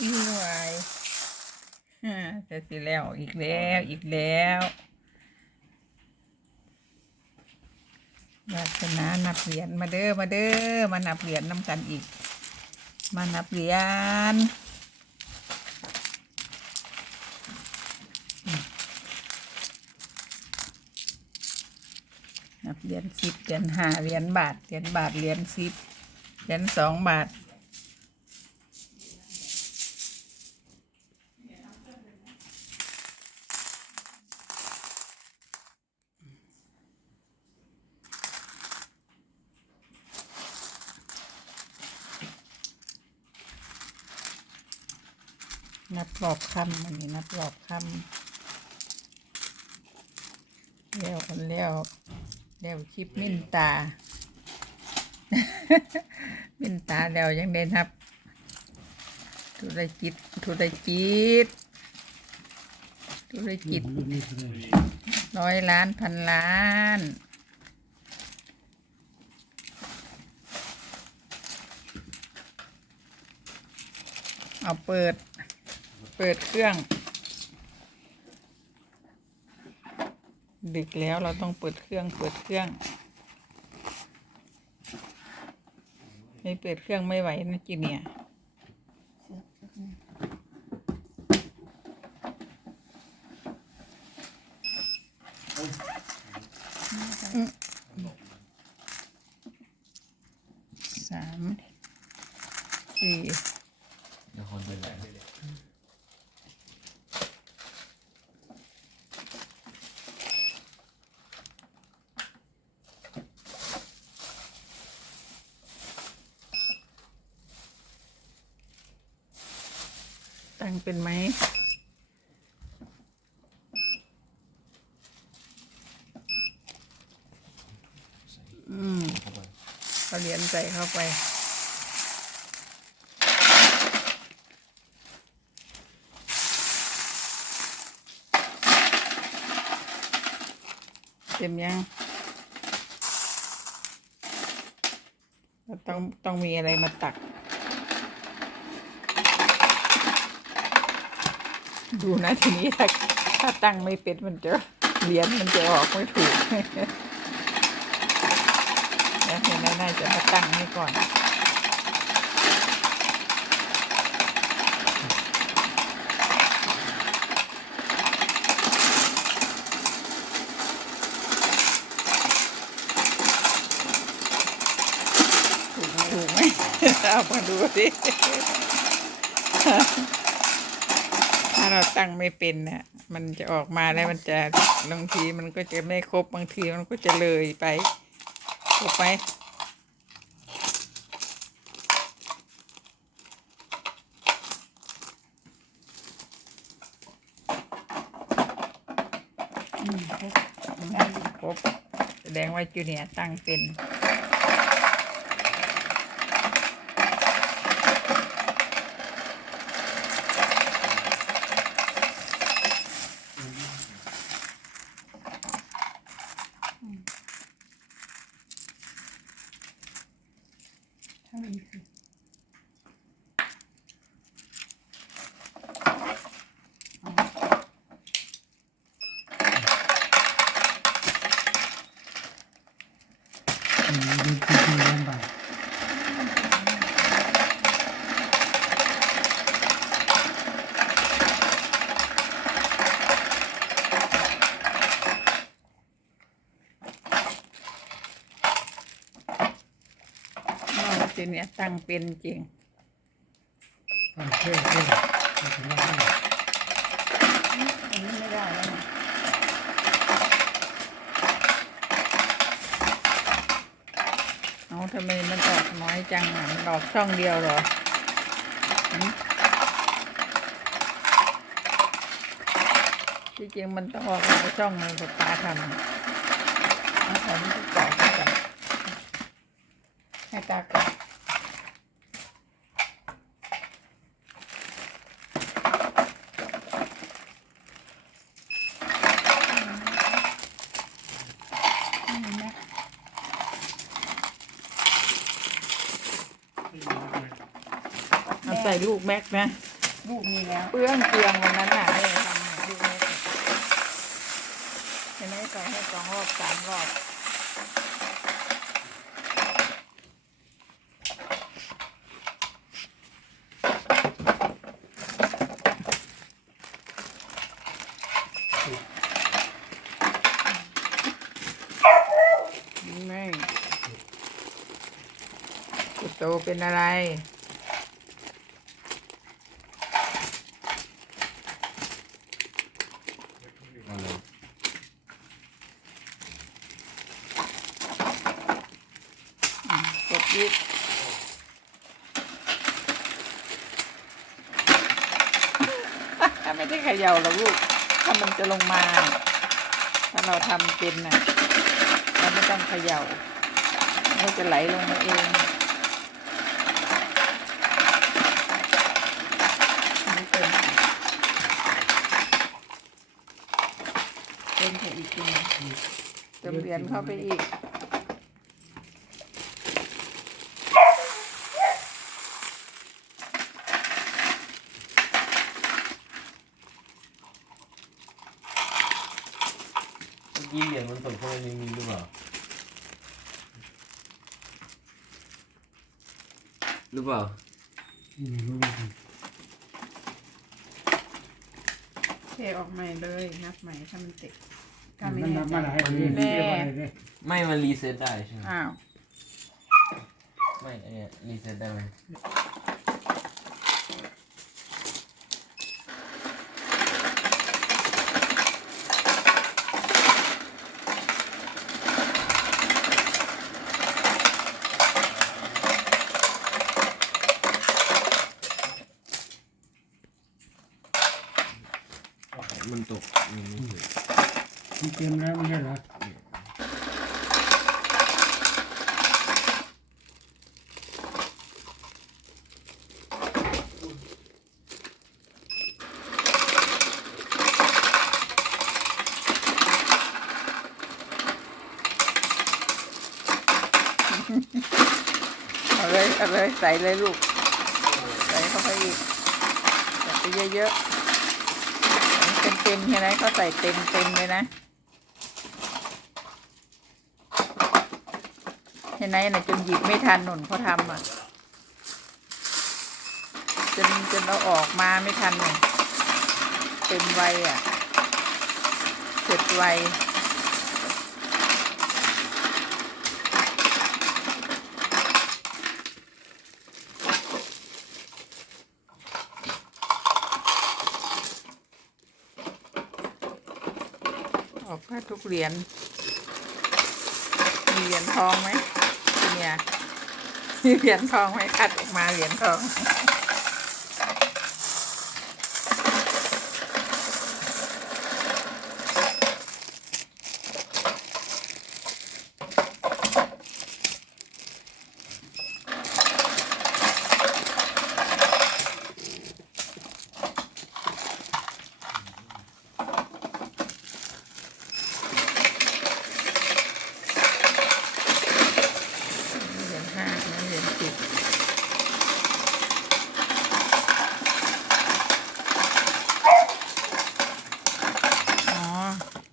นี่ไว้ฮ่าจะสิแล้วอีกแล้วอีกแล้ววาสนานับเหรียญมาเด้อมาเด้อมานับเหรียญน้ำกันอีก มานับเหรียญนับเหรียญสิบเหรียญห้าเหรียญบาทเหรียญบาทเหรียญสิบเหรียญสองบาท นับรอบคำมันนี่นับรอบคำแล้วกันแล้วแล้วคลิปมินตา มินตาแล้วยังได้นับ ธุรกิจธุรกิจธุรกิจร้อยล้านพันล้านเอาเปิด เปิดเครื่อง ดึกแล้วเราต้องเปิดเครื่องเปิดเครื่อง ไม่เปิดเครื่องไม่ไหวนะจีเนี่ย สามสี่ นครเป็นไร เป็นไหมอืมเอาเหรียญใส่เข้าไปเต็มยังต้องต้องมีอะไรมาตัก ดูนะทีนี้ถ้าถ้าตั้งไม่เป็นมันจะเหรียญมันจะออกไม่ถูกแล้วเห็นน่าจะมาตั้งให้ก่อนถูกไหมเอามาดูดิ ถ้าเราตั้งไม่เป็นน่ะมันจะออกมาแล้วมันจะบางทีมันก็จะไม่ครบบางทีมันก็จะเลยไปครบไหมครบแสดงว่าจูเนียตั้งเป็น เท่านี้คือ อืมดูที่ที่ล้านบาท น้องจีเนียร์ ตั้งเป็นจริงตั้งเท่เท่ถึงว่าเท่าไหร่อันนี้ไม่ได้แล้วนะเอาทำไมมันออกน้อยจังอะมันออกช่องเดียวเหรอที่จริงมันต้องออกหลายช่องเลยแต่ตาทำเอาของที่จ่ายให้ก่อนให้ตาก่อนนะเอาใส่ลูกแม็กนะ ลูกมีแล้วเปลื้องเปลืองวันนั้นน่ะนี่ทำเนี่ยลูกแม็กเนี่ยเห็นไหมใส่ให้สองรอบสามรอบไม่กุโตเป็นอะไร เอาเลย อืมกดยิบไม่ได้เข ย่าหรอกลูก ถ้ามันจะลงมา ถ้าเราทำเป็นน่ะเราไม่ต้องเขย่ามันจะไหลลงมาเองไม่เป็นเป็นแค่อีกทีเติมเหรียญเข้าไปอีก เมื่อกี้เหรียญมันตกเข้าไปในนี้หรือเปล่าหรือ เปล่าไม่รู้เหมือนกันเทออกใหม่เลยนับใหม่ถ้ามันติดถ้ามัไม่นแน่ใจมันอะไรเรียนเรียนอะไรเนี่ยไม่มันรีเซ็ตได้ใช่ไหมอ้าวไม่อันเนี้ยรีเซ็ตได้ไหม ตกมันไม่ถึงมันเตรียมแล้วไม่ใช่เหรอเอาเลยเอาเลยใส่เลยลูก ใส่เข้าไปอีกใส่ไปเยอะๆ เต็มใช่ไหมเขาใส่เต็มเต็มเลยนะเห็นไหมน่ะจนหยิบไม่ทันหนุนเขาทำอะจนจนเราออกมาไม่ทันเลยเต็มไวอะเสร็จไว ออกมา ทุกเหรียญ มีเหรียญทองไหมเนี่ย มีเหรียญทองไหมคัดออกมาเหรียญทอง เหรียญห้านะเหรียญสิบอ๋อ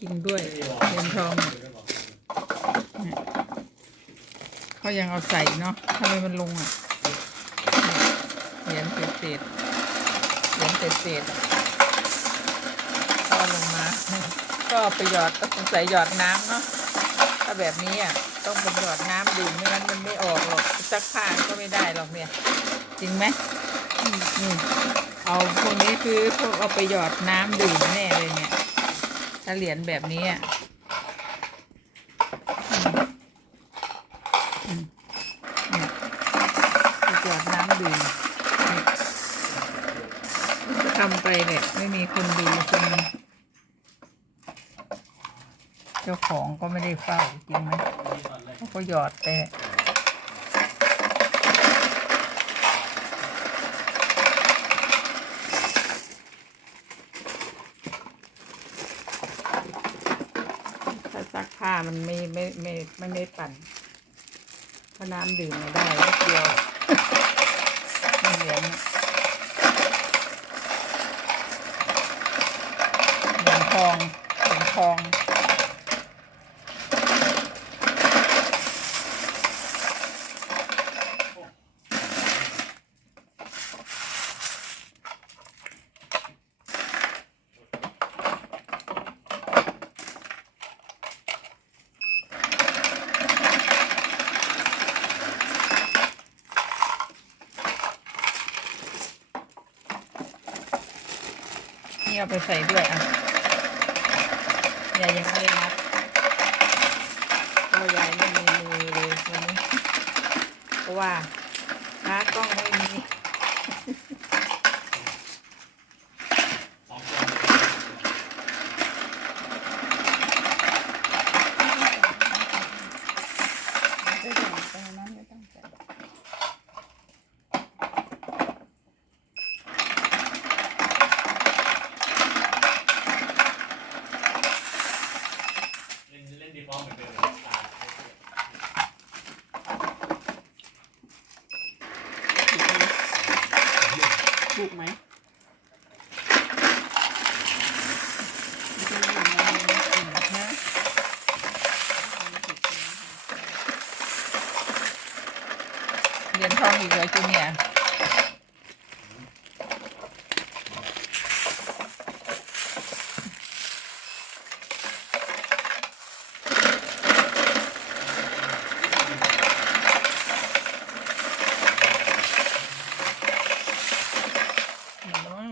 กินด้วยเหรียญทองเนี่ย เขายังเอาใส่เนาะทำไมมันลงอะเนี่ยเหรียญเศษเศษเหรียญเศษเศษๆอะก็ลงมา ก็เอาไปหยอดก็สงสัยหยอดน้ำเนาะถ้าแบบนี้อะต้องเป็นหยอดน้ำดื่มไม่งั้นมันไม่ออกหรอกซักผ้าก็ไม่ได้หรอกเนี่ย จริงไหมอืมอืมเอาพวกนี้คือพวกเอาไปหยอดน้ำดื่มแน่เลยเนี่ยถ้าเหรียญแบบนี้อะอืมอืมำดื่มนี่ทำไปเนี่ยไม่มีคนดูคนเจ้า ของก็ไม่ได้เฝ้าจริงไหมเขาก็หยอดไปถ้าซักผ้ามันไม่ไม่ไม่ไม่ไม่ปั่นเพราะน้ำดื่มไม่ได้นิดเดียวไม่เหลืองเหลืองทองเหลืองทอง นี่ เอาไปใส่ด้วยอะยายยังไม่ได้นับเพราะยายไม่มีมือเลยวันนี้เพราะว่าหากล้องไม่มีต้องใส่น้ำไม่ต้องใส่ เล่นเล่นดีฟอลต์เหมือนเดิมตา ถูกไหม นะ เหรียญทองอีกเลยจูเนียร์ ระวัง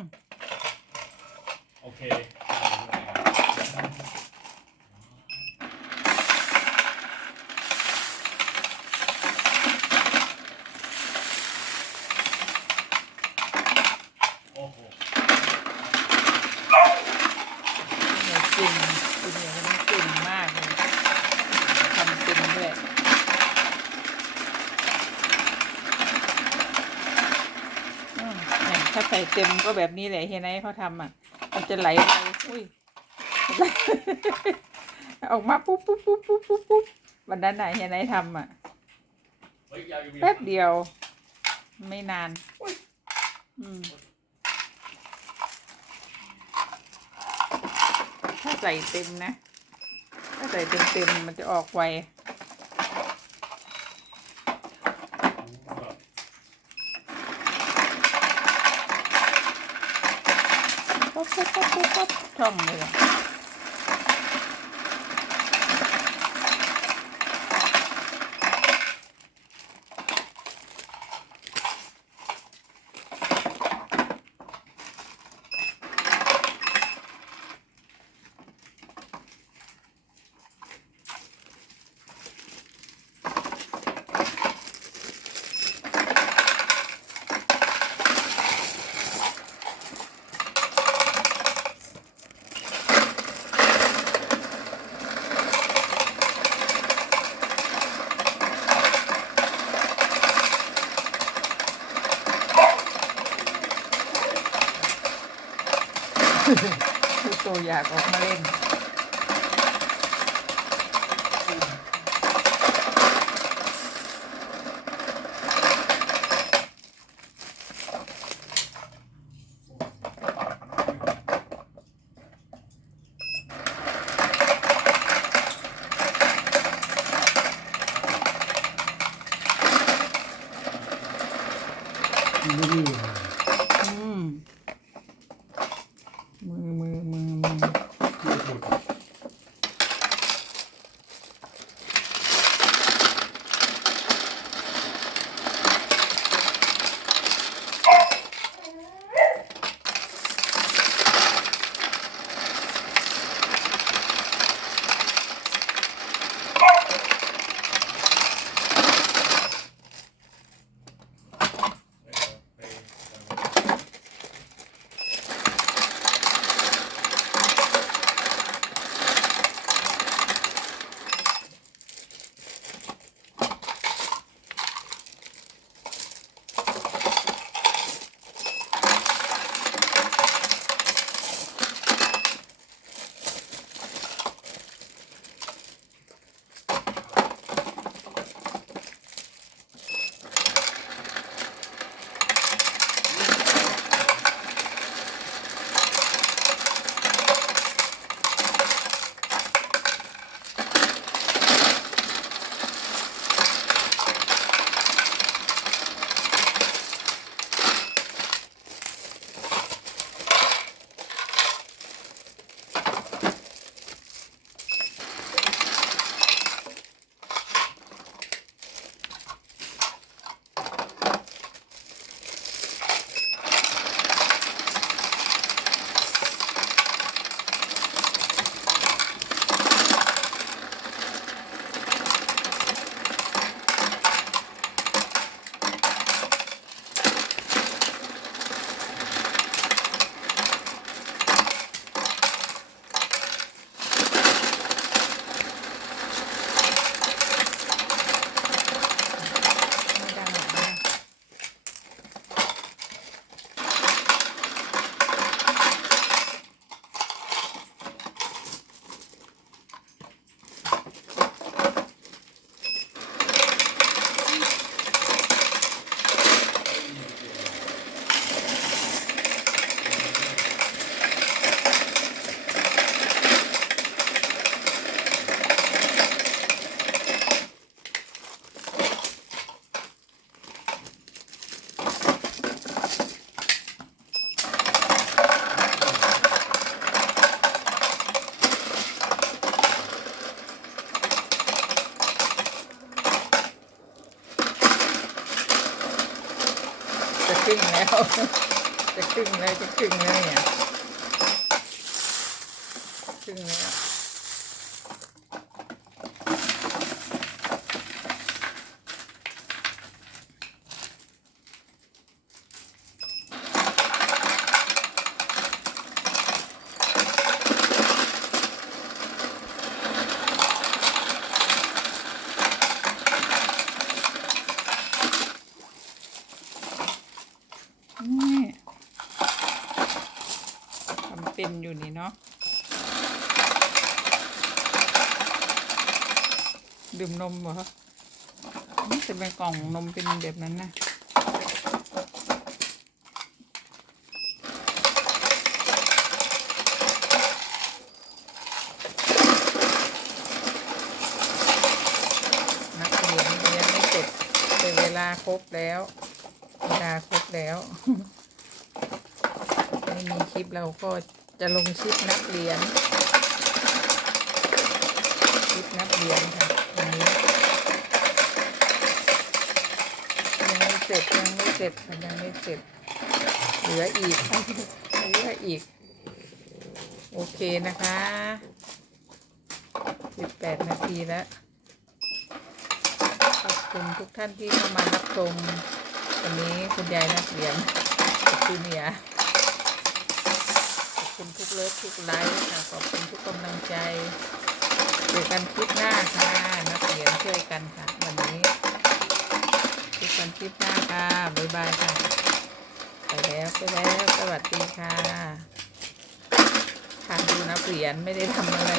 โอเค โอ้โห เนี่ยเก่งจูเนียร์คนนี้เก่งมากเลยทำเป็นด้วยอืมเนี่ยถ้าใส่เต็มก็แบบนี้แหละเห็นไหมเขาทำอะ มันจะไหลไปอุ้ยออกมาปุ๊บปุ๊บปุ๊บปุ๊บปุ๊บปุ๊บวันนั้นไหนเห็นไหมทำอะเฮ้ยยาวอยู่แป๊บเดียว ไม่นานอุ๊ยอืมถ้า ใส่เต็มนะ ถ้าใส่เต็มเต็มๆมันจะออกไวป๊บป๊บป๊บป๊บป๊บช่องเลย อะคือตัวอยากออกมาเล่นไครึ่งเลยจะครึ่งแล้วเนี่ยครึ่งแล้ว นี่ทำเป็นอยู่นี่เนาะ ดื่มนมเหรอนี่จะเป็นกล่องนมเป็นแบบนั้นนะนักเรียนยังไม่เสร็จแต่เวลาครบแล้ว เวลาครบแล้ว ไม่มีคลิปเราก็จะลงคลิปนับเหรียญคลิปนับเหรียญค่ะ นี้ยังไม่เสร็จยังไม่เสร็จยังไม่เสร็จ เหลืออีกเหลืออีก โอเคนะคะสิบแปดนาทีแล้วขอบคุณทุกท่านที่เข้ามารับชมวันนี้คุณยายนักเรียนจูเนียขอบคุณทุกเลิฟทุกไลค์ค่ะขอบคุณทุกกำลังใจ เจอกันคลิปหน้าค่ะนักเรียนช่วยกันค่ะ วันนี้เจอกันคลิปหน้าค่ะบ๊ายบายค่ะไปแล้วไปแล้วสวัสดีค่ะทานดูนักเรียนไม่ได้ทำอะไร